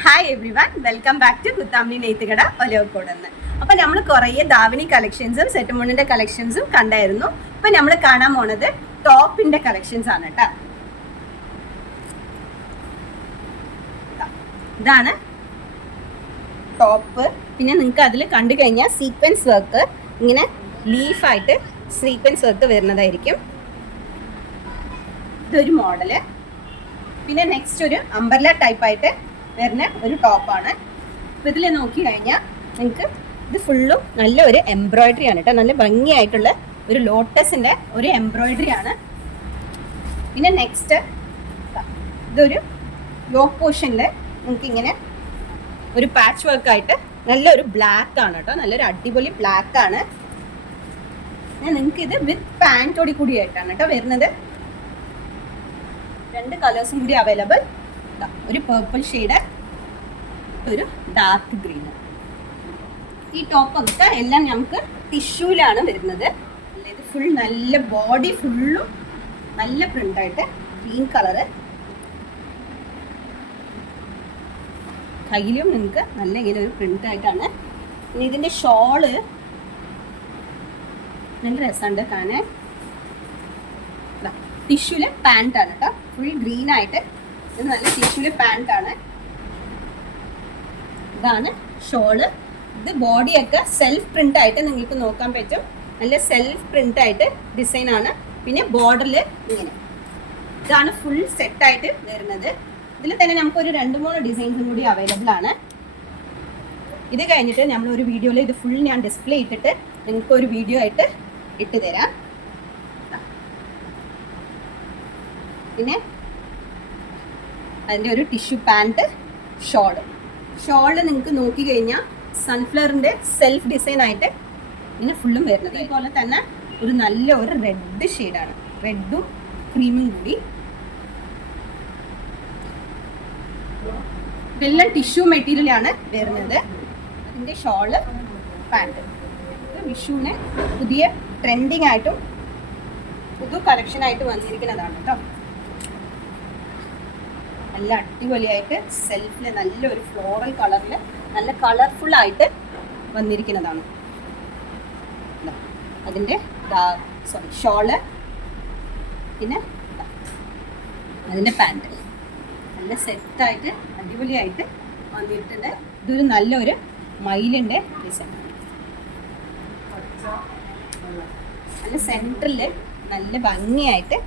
Hi everyone, welcome back to കുത്താമ്പി നെയ്ത്തുകട ഒലവക്കോടെന്ന്. അപ്പം നമ്മൾ കുറേ ദാവണി കളക്ഷൻസും സെറ്റുമുണ്ടിൻ്റെ കളക്ഷൻസും കണ്ടായിരുന്നു. ഇപ്പം നമ്മൾ കാണാൻ പോണത് ടോപ്പിൻ്റെ കളക്ഷൻസ് ആണ് കേട്ടോ. ഇതാണ് ടോപ്പ്. പിന്നെ നിങ്ങൾക്ക് അതിൽ കണ്ടു കഴിഞ്ഞാൽ സീക്വൻസ് വർക്ക്, ഇങ്ങനെ ലീഫായിട്ട് സീക്വൻസ് വർക്ക് വരുന്നതായിരിക്കും. ഇതൊരു മോഡല്. പിന്നെ നെക്സ്റ്റ് ഒരു അംബർല ടൈപ്പായിട്ട് വരുന്ന ഒരു ടോപ്പാണ്. അപ്പോൾ ഇതിൽ നോക്കി കഴിഞ്ഞാൽ നിങ്ങൾക്ക് ഇത് ഫുള്ളും നല്ല ഒരു എംബ്രോയിഡറി ആണ് കേട്ടോ. നല്ല ഭംഗിയായിട്ടുള്ള ഒരു ലോട്ടസിൻ്റെ ഒരു എംബ്രോയിഡറി ആണ്. പിന്നെ നെക്സ്റ്റ് ഇതൊരു യോക്ക് പോർഷനിൽ നിങ്ങൾക്ക് ഇങ്ങനെ ഒരു പാച്ച് വർക്കായിട്ട് നല്ലൊരു ബ്ലാക്ക് ആണ് കേട്ടോ. നല്ലൊരു അടിപൊളി ബ്ലാക്ക് ആണ്. നിങ്ങൾക്ക് ഇത് വിത്ത് പാൻറ്റോടി കൂടി ആയിട്ടാണ് കേട്ടോ വരുന്നത്. രണ്ട് കളേഴ്സും കൂടി അവൈലബിൾ. ഒരു പേർപ്പിൾ ഷെയ്ഡ്, ഒരു ഡാർക്ക് ഗ്രീൻ. ഈ ടോപ്പൊക്കെ എല്ലാം നമുക്ക് ടിഷ്യൂലാണ് വരുന്നത്. ഇത് ഫുൾ നല്ല ബോഡി ഫുള്ളും നല്ല പ്രിൻ്റായിട്ട് ഗ്രീൻ കളറ്. കയ്യിലും നിങ്ങൾക്ക് നല്ല ഇങ്ങനെ ഒരു പ്രിൻ്റായിട്ടാണ്. പിന്നെ ഇതിൻ്റെ ഷോള് നല്ല രസമുണ്ട് കാണാൻ. ടിഷ്യൂല് പാൻറ്റാണ് കേട്ടോ. ഫുൾ ഗ്രീൻ ആയിട്ട് ഇത് നല്ല ടിഷ്യൂല് പാൻറ്റാണ്. ഇതാണ് ഷോള്. ഇത് ബോഡിയൊക്കെ സെൽഫ് പ്രിൻ്റ് ആയിട്ട് നിങ്ങൾക്ക് നോക്കാൻ പറ്റും. നല്ല സെൽഫ് പ്രിൻ്റ് ആയിട്ട് ഡിസൈനാണ്. പിന്നെ ബോർഡറിൽ ഇങ്ങനെ ഇതാണ് ഫുൾ സെറ്റായിട്ട് വരുന്നത്. ഇതിൽ തന്നെ നമുക്കൊരു 2-3 ഡിസൈൻസും കൂടി അവൈലബിൾ ആണ്. ഇത് കഴിഞ്ഞിട്ട് നമ്മളൊരു വീഡിയോയിൽ ഇത് ഫുൾ ഞാൻ ഡിസ്പ്ലേ ഇട്ടിട്ട് നിങ്ങൾക്ക് ഒരു വീഡിയോ ആയിട്ട് ഇട്ട് തരാം. പിന്നെ അതിൻ്റെ ഒരു ടിഷ്യൂ പാൻറ്റ്, ഷോള് നിങ്ങൾക്ക് നോക്കി കഴിഞ്ഞാൽ സൺഫ്ലവറിൻ്റെ സെൽഫ് ഡിസൈൻ ആയിട്ട് ഇങ്ങനെ ഫുള്ളും വരുന്നത്. അതുപോലെ തന്നെ ഒരു നല്ല ഒരു റെഡ് ഷെയ്ഡാണ്, റെഡും ക്രീമും കൂടി. ഇതെല്ലാം ടിഷ്യൂ മെറ്റീരിയലാണ് വരുന്നത്. അതിൻ്റെ ഷോള് പാൻറ്റ് വിഷുവിന് പുതിയ ട്രെൻഡിങ് ആയിട്ടും പുതു കളക്ഷനായിട്ട് വന്നിരിക്കുന്നതാണ് കേട്ടോ. നല്ല അടിപൊളിയായിട്ട് സെൽഫിൽ നല്ലൊരു ഫ്ലോറൽ കളറിൽ നല്ല കളർഫുൾ ആയിട്ട് വന്നിരിക്കുന്നതാണ്. അതിൻ്റെ ഷോള്, പിന്നെ അതിൻ്റെ പാൻറ്റ് നല്ല സെറ്റായിട്ട് അടിപൊളിയായിട്ട് വന്നിട്ടുണ്ട്. ഇതൊരു നല്ലൊരു മയിലിൻ്റെ ഡിസൈനാണ്. നല്ല സെൻറ്ററിൽ നല്ല ഭംഗിയായിട്ട്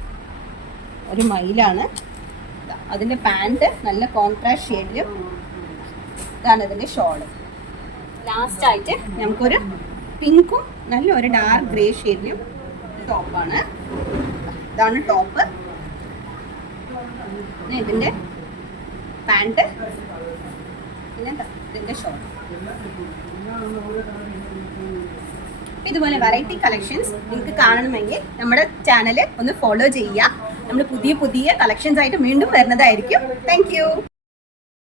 ഒരു മയിലാണ്. അതിൻ്റെ പാൻറ്റ് നല്ല കോൺട്രാസ്റ്റ് ഷെയ്ഡിലും. ഇതാണ് ഇതിൻ്റെ ഷോള്. ലാസ്റ്റായിട്ട് നമുക്കൊരു പിങ്കും നല്ല ഒരു ഡാർക്ക് ഗ്രേ ഷെയ്ഡിലും ടോപ്പാണ്. ഇതാണ് ടോപ്പ്. ഇതിൻ്റെ പാൻറ്റ്, പിന്നെ ഇതിൻ്റെ ഷോൾ. ഇതുപോലെ വെറൈറ്റി കളക്ഷൻസ് നിങ്ങൾക്ക് കാണണമെങ്കിൽ നമ്മുടെ ചാനൽ ഒന്ന് ഫോളോ ചെയ്യുക. നമ്മൾ പുതിയ പുതിയ കളക്ഷൻസ് ആയിട്ട് വീണ്ടും വരുന്നതായിരിക്കും. Thank you.